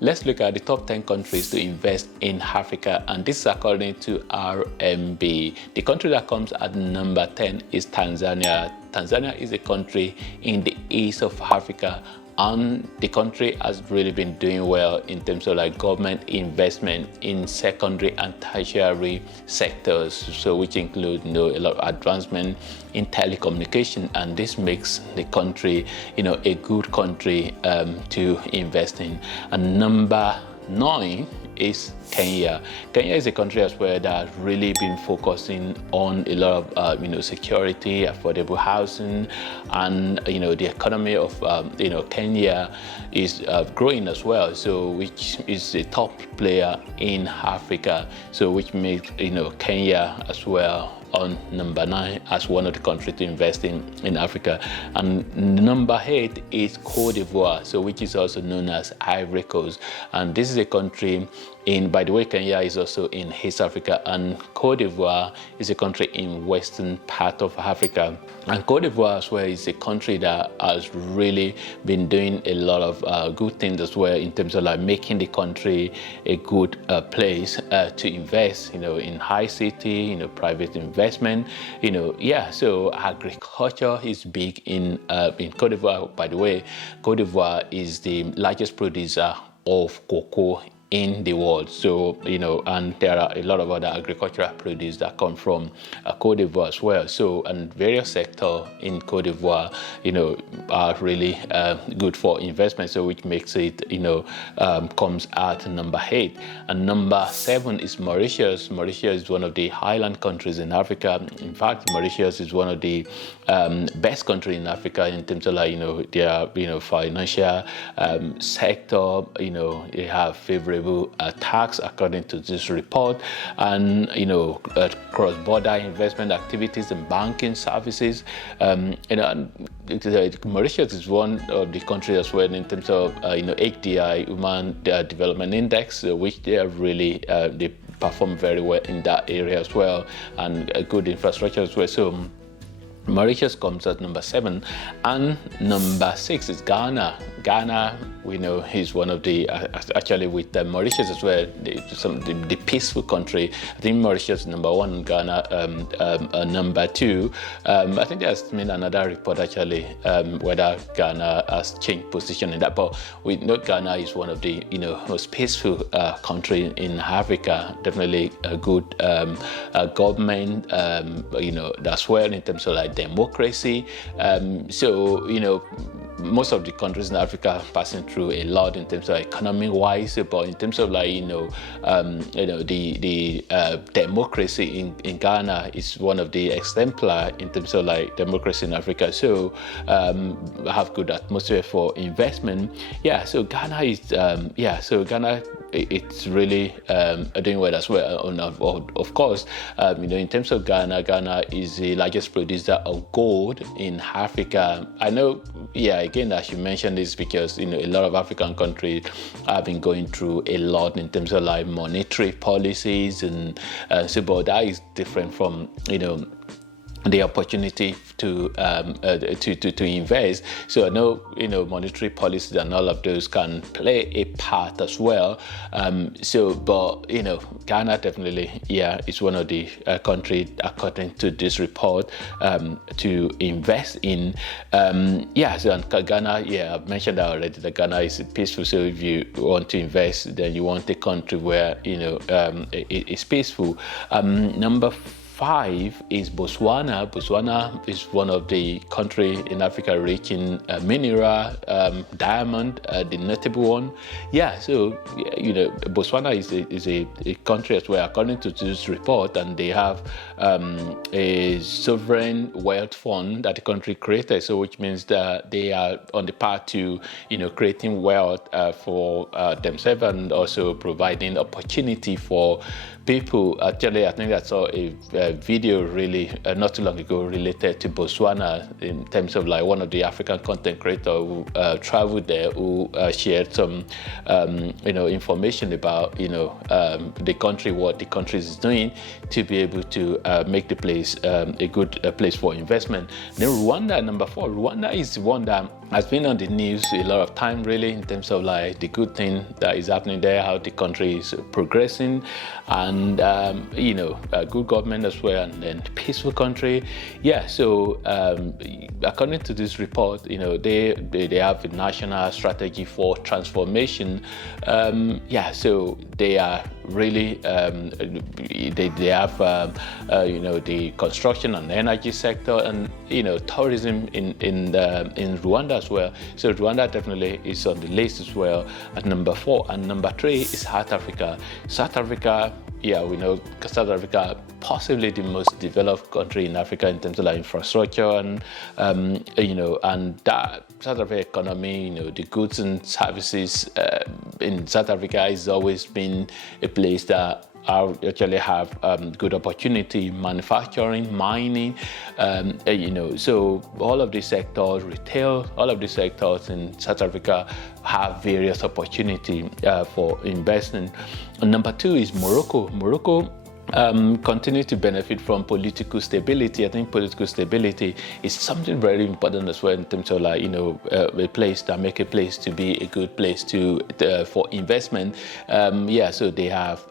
Let's look at the top 10 countries to invest in Africa, and this is according to RMB. The country that comes at number 10 is Tanzania. Tanzania is a country in the east of Africa, and the country has really been doing well in terms of like government investment in secondary and tertiary sectors, so which include a lot of advancement in telecommunication, and this makes the country a good country to invest in. And number 9 is Kenya. Kenya is a country as well that has really been focusing on a lot of security, affordable housing, and the economy of Kenya is growing as well. So which is a top player in Africa. So which makes Kenya as well on number 9 as one of the countries to invest in Africa. And number 8 is Cote d'Ivoire, so which is also known as Ivory Coast. And this is a country by the way, Kenya is also in East Africa, and Cote d'Ivoire is a country in western part of Africa. And Cote d'Ivoire as well is a country that has really been doing a lot of good things as well in terms of like making the country a good place to invest, in high city, private investment, So agriculture is big in Cote d'Ivoire. By the way, Cote d'Ivoire is the largest producer of cocoa in the world. So, and there are a lot of other agricultural produce that come from Cote d'Ivoire as well. So, and various sectors in Cote d'Ivoire, are really good for investment. So, which makes it, comes at number 8. And number 7 is Mauritius. Mauritius is one of the highland countries in Africa. In fact, Mauritius is one of the best countries in Africa in terms of like, their, financial sector. They have favorable tax according to this report, and cross-border investment activities and banking services. Mauritius is one of the countries as well in terms of HDI, Human Development Index, which they are really they perform very well in that area as well, and good infrastructure as well. So Mauritius comes at number 7, and number 6 is Ghana. Ghana, we know, is one of the actually with Mauritius as well, the peaceful country. I think Mauritius is number 1, Ghana number 2. I think there's been another report actually whether Ghana has changed position in that, but we know Ghana is one of the most peaceful country in Africa. Definitely a good government, as well in terms of like democracy. So most of the countries in Africa are passing through a lot in terms of economic wise, but in terms of like the democracy in Ghana is one of the exemplar in terms of like democracy in Africa. So have good atmosphere for investment. So Ghana is so Ghana, it's really doing well as well. Of course, in terms of Ghana, Ghana is the largest producer of gold in Africa. I know, again, as you mentioned, this because a lot of African countries have been going through a lot in terms of like monetary policies, and so, but that is different from the opportunity to invest. So I know monetary policies and all of those can play a part as well. But Ghana definitely is one of the countries according to this report to invest in. So and Ghana, I've mentioned that already. That Ghana is peaceful. So if you want to invest, then you want a country where it's peaceful. Number 5 is Botswana. Botswana is one of the countries in Africa rich in mineral, diamond, the notable one. So Botswana is a country as well, according to this report, and they have a sovereign wealth fund that the country created. So which means that they are on the path to creating wealth for themselves, and also providing opportunity for people. Actually, I think I saw a video really not too long ago related to Botswana in terms of like one of the African content creators who traveled there, who shared some information about the country, what the country is doing to be able to make the place a good place for investment. Then Rwanda, number 4. Rwanda is the one that has been on the news a lot of time, really, in terms of like the good thing that is happening there, how the country is progressing, and good government as well, and then peaceful country. Yeah, so according to this report, they have a national strategy for transformation. So they are really they have the construction and energy sector, and tourism in Rwanda as well. So Rwanda definitely is on the list as well at number 4. And number 3 is South Africa. South Africa, we know South Africa, possibly the most developed country in Africa in terms of like infrastructure, and and that South Africa economy, the goods and services in South Africa has always been a place that actually have good opportunity, manufacturing, mining, so all of these sectors, retail, all of these sectors in South Africa have various opportunity for investment. And number 2 is Morocco. Morocco continue to benefit from political stability. I think political stability is something very important as well in terms of like a place that make a place to be a good place to for investment. So they have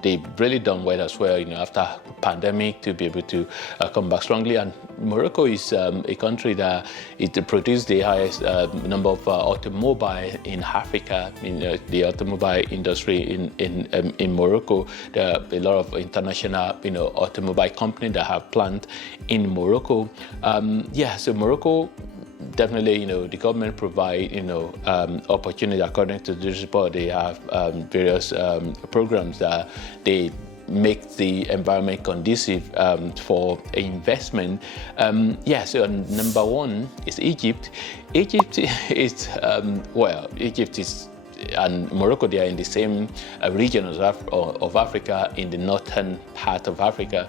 they've really done well as well. After pandemic to be able to come back strongly. And Morocco is a country that it produced the highest number of automobile in Africa. The automobile industry in Morocco. There are a lot of international automobile companies that have plant in Morocco. So Morocco definitely the government provide opportunity. According to this report, they have various programs that they make the environment conducive for investment. So number 1 is Egypt. Egypt is Egypt is and Morocco, they are in the same region of Africa, in the northern part of Africa.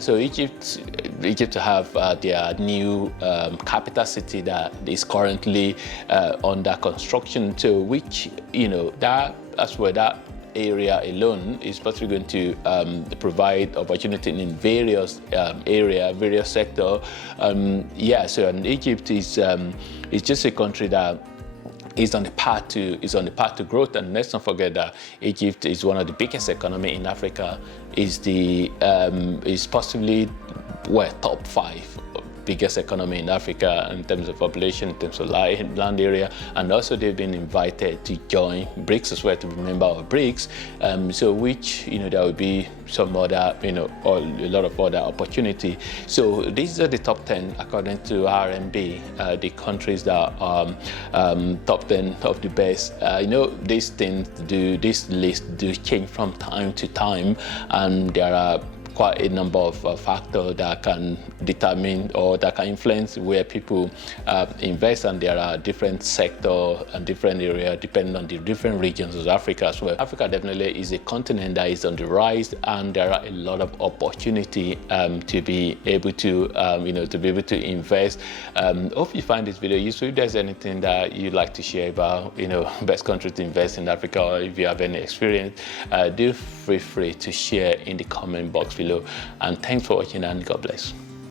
So Egypt have their new capital city that is currently under construction. So which that area alone is possibly going to provide opportunity in various various sectors. And Egypt is just a country that is on the path to growth. And let's not forget that Egypt is one of the biggest economy in Africa. Is possibly top 5 biggest economy in Africa in terms of population, in terms of land area, and also they've been invited to join BRICS as well, to be a member of BRICS. There will be some other, or a lot of other opportunity. So these are the top 10 according to RMB, the countries that are top 10 of the best. This list do change from time to time, and there are quite a number of factors that can determine or that can influence where people invest, and there are different sectors and different areas depending on the different regions of Africa as well. Africa definitely is a continent that is on the rise, and there are a lot of opportunity to be able to invest. Hope you find this video useful. If there's anything that you'd like to share about best country to invest in Africa, or if you have any experience, do feel free to share in the comment box below. And thanks for watching, and God bless.